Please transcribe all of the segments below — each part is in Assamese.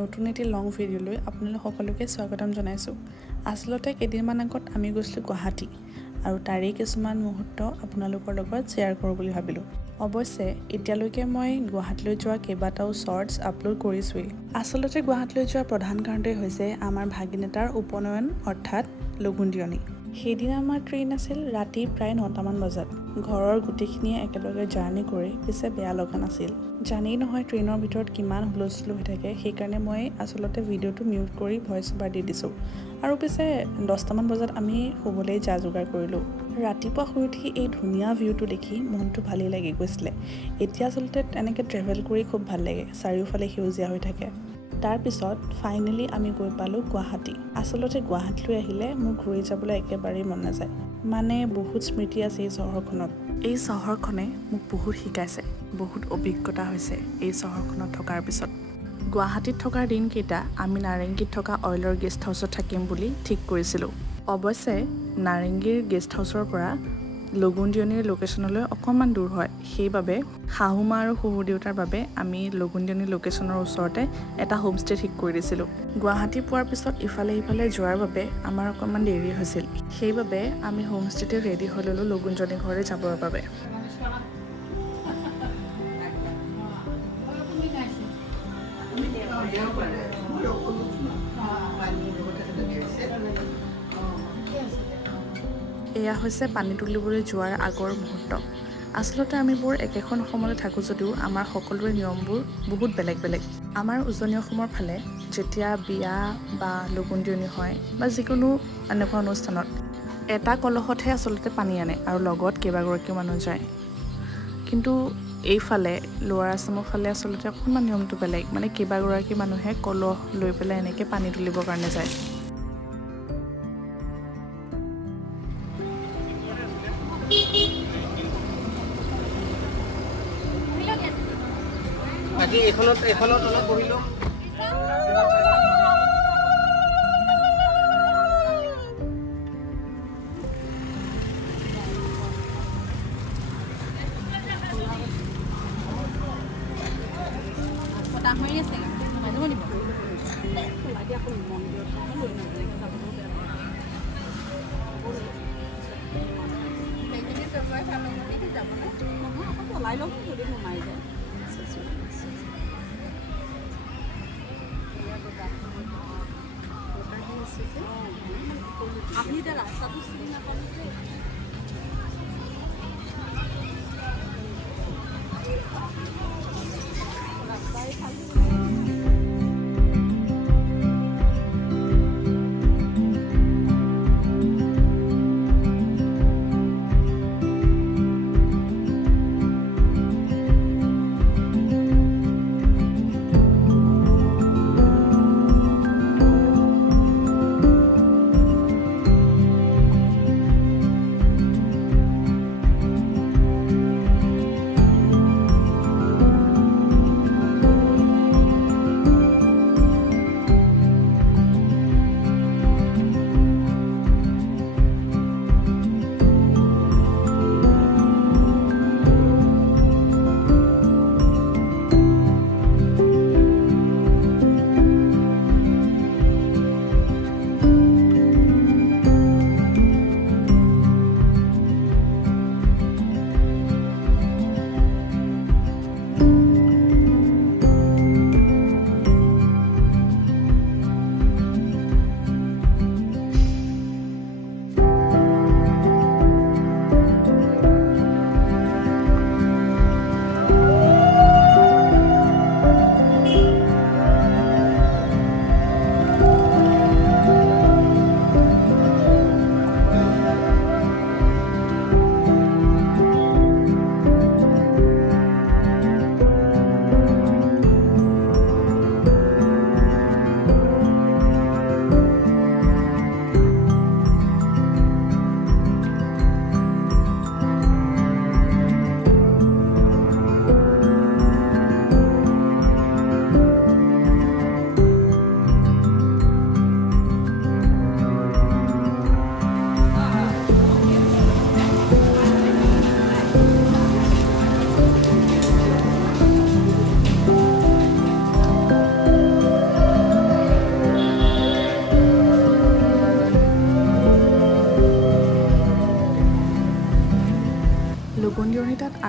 নতুন এটি লং ভিডিঅ'লৈ আপোনালোক সকলোকে স্বাগতম জনাইছোঁ। আচলতে কেইদিনমান আগত আমি গৈছিলোঁ গুৱাহাটী আৰু তাৰে কিছুমান মুহূৰ্ত আপোনালোকৰ লগত শ্বেয়াৰ কৰোঁ বুলি ভাবিলোঁ। অৱশ্যে এতিয়ালৈকে মই গুৱাহাটীলৈ যোৱা কেইবাটাও শ্বৰ্টছ আপলোড কৰিছোঁৱেই। আচলতে গুৱাহাটীলৈ যোৱাৰ প্ৰধান কাৰণটোৱেই হৈছে আমাৰ ভাগিন এটাৰ উপনয়ন অৰ্থাৎ লগুণদিয়নী। সেইদিনা আমাৰ ট্ৰেইন আছিল ৰাতি প্ৰায় 9টামান বজাত। ঘৰৰ গোটেইখিনিয়ে একেলগে জাৰ্ণি কৰি পিছে বেয়া লগা নাছিল। জানেই নহয় ট্ৰেইনৰ ভিতৰত কিমান হুলস্থুল হৈ থাকে, সেইকাৰণে মই আচলতে ভিডিঅ'টো মিউট কৰি ভইচ অভাৰ দি দিছোঁ। আৰু পিছে 10টামান বজাত আমি শুবলৈ যা যোগাৰ কৰিলোঁ। ৰাতিপুৱা শুই উঠি এই ধুনীয়া ভিউটো দেখি মনটো ভালেই লাগি গৈছিলে। এতিয়া আচলতে এনেকৈ ট্ৰেভেল কৰি খুব ভাল লাগে, চাৰিওফালে সেউজীয়া হৈ থাকে। তাৰপিছত ফাইনেলি আমি গৈ পালোঁ গুৱাহাটী। আচলতে গুৱাহাটীলৈ আহিলে মোৰ ঘূৰি যাবলৈ একেবাৰেই মন নাযায়। মানে বহুত স্মৃতি আছে এই চহৰখনত। এই চহৰখনে মোক বহুত শিকাইছে, বহুত অভিজ্ঞতা হৈছে এই চহৰখনত থকাৰ পিছত। গুৱাহাটীত থকাৰ দিনকেইটা আমি নাৰেংগীত থকা অইলৰ গেষ্ট হাউচত থাকিম বুলি ঠিক কৰিছিলোঁ। অৱশ্যে নাৰেংগীৰ গেষ্ট হাউচৰ পৰা লগুণদিয়নীৰ লোকেশ্যনলৈ অকণমান দূৰ হয়। সেইবাবে শাহুমা আৰু শহুৰ দেউতাৰ বাবে আমি লগুণদিয়নী লোকেশ্যনৰ ওচৰতে এটা হোমষ্টে ঠিক কৰি দিছিলোঁ। গুৱাহাটী পোৱাৰ পিছত ইফালে সিফালে যোৱাৰ বাবে আমাৰ অকণমান দেৰি হৈছিল। সেইবাবে আমি হোমষ্টেতে ৰেডি হৈ ল'লোঁ লগুণদিয়নী ঘৰলৈ যাবৰ বাবে। এয়া হৈছে পানী তুলিবলৈ যোৱাৰ আগৰ মুহূৰ্ত। আচলতে আমিবোৰ একেখন অসমতে থাকোঁ যদিও আমাৰ সকলোৰে নিয়মবোৰ বহুত বেলেগ বেলেগ। আমাৰ উজনি অসমৰ ফালে যেতিয়া বিয়া বা লগুণদিয়নী হয় বা যিকোনো এনেকুৱা অনুষ্ঠানত এটা কলহতহে আচলতে পানী আনে আৰু লগত কেইবাগৰাকীও মানুহ যায়। কিন্তু এইফালে লোৱাৰ আছামৰ ফালে আচলতে অকণমান নিয়মটো বেলেগ, মানে কেইবাগৰাকী মানুহে কলহ লৈ পেলাই এনেকৈ পানী তুলিবৰ কাৰণে যায়। বাকী এখনত অলপ বহিলো। আপনি এতিয়া ৰাস্তাটো চিনি নাপালে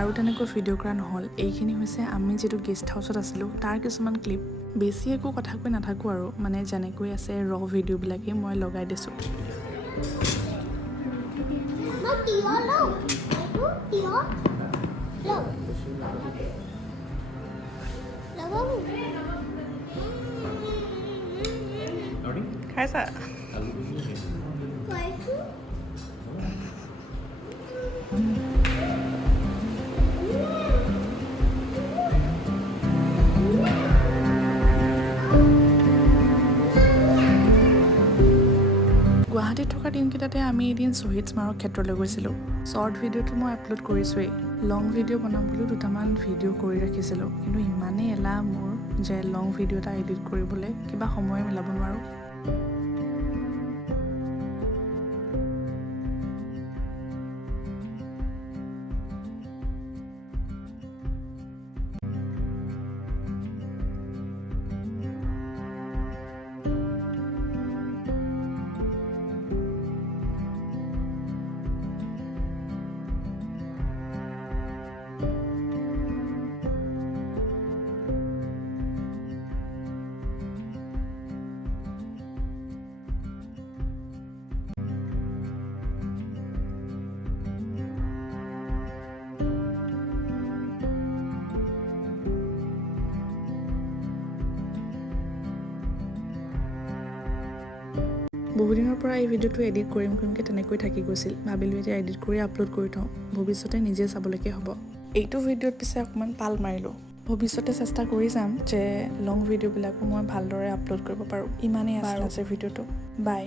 আৰু তেনেকৈ ভিডিঅ' কৰা নহ'ল। এইখিনি হৈছে আমি যিটো গেষ্ট হাউচত আছিলোঁ তাৰ কিছুমান ক্লিপ। বেছি একো কথা কৈ নাথাকোঁ আৰু মানে যেনেকৈ আছে ভিডিঅ'বিলাকেই মই লগাই দিছোঁ। খাইছা? গুৱাহাটীত থকা দিনকেইটাতে আমি এদিন শ্বহীদ স্মাৰক ক্ষেত্ৰলৈ গৈছিলোঁ। শ্বৰ্ট ভিডিঅ'টো মই আপলোড কৰিছোঁৱেই। লং ভিডিঅ' বনাবলৈ দুটামান ভিডিঅ' কৰি ৰাখিছিলোঁ, কিন্তু ইমানেই এলাহ মোৰ যে লং ভিডিঅ' এটা এডিট কৰিবলৈ কিবা সময় মিলাব নোৱাৰোঁ। বহুদিনৰ পৰা এই ভিডিঅ'টো এডিট কৰিমকৈ তেনেকৈ থাকি গৈছিল। ভাবিলোঁ এতিয়া এডিট কৰি আপলোড কৰি থওঁ, ভৱিষ্যতে নিজে চাবলৈকে হ'ব। এইটো ভিডিঅ'ত পিছে অকণমান পাল মাৰিলোঁ। ভৱিষ্যতে চেষ্টা কৰি যাম যে লং ভিডিঅ'বিলাকো মই ভালদৰে আপলোড কৰিব পাৰোঁ। ইমানেই আছিল আজিৰ ভিডিঅ'টো। বাই।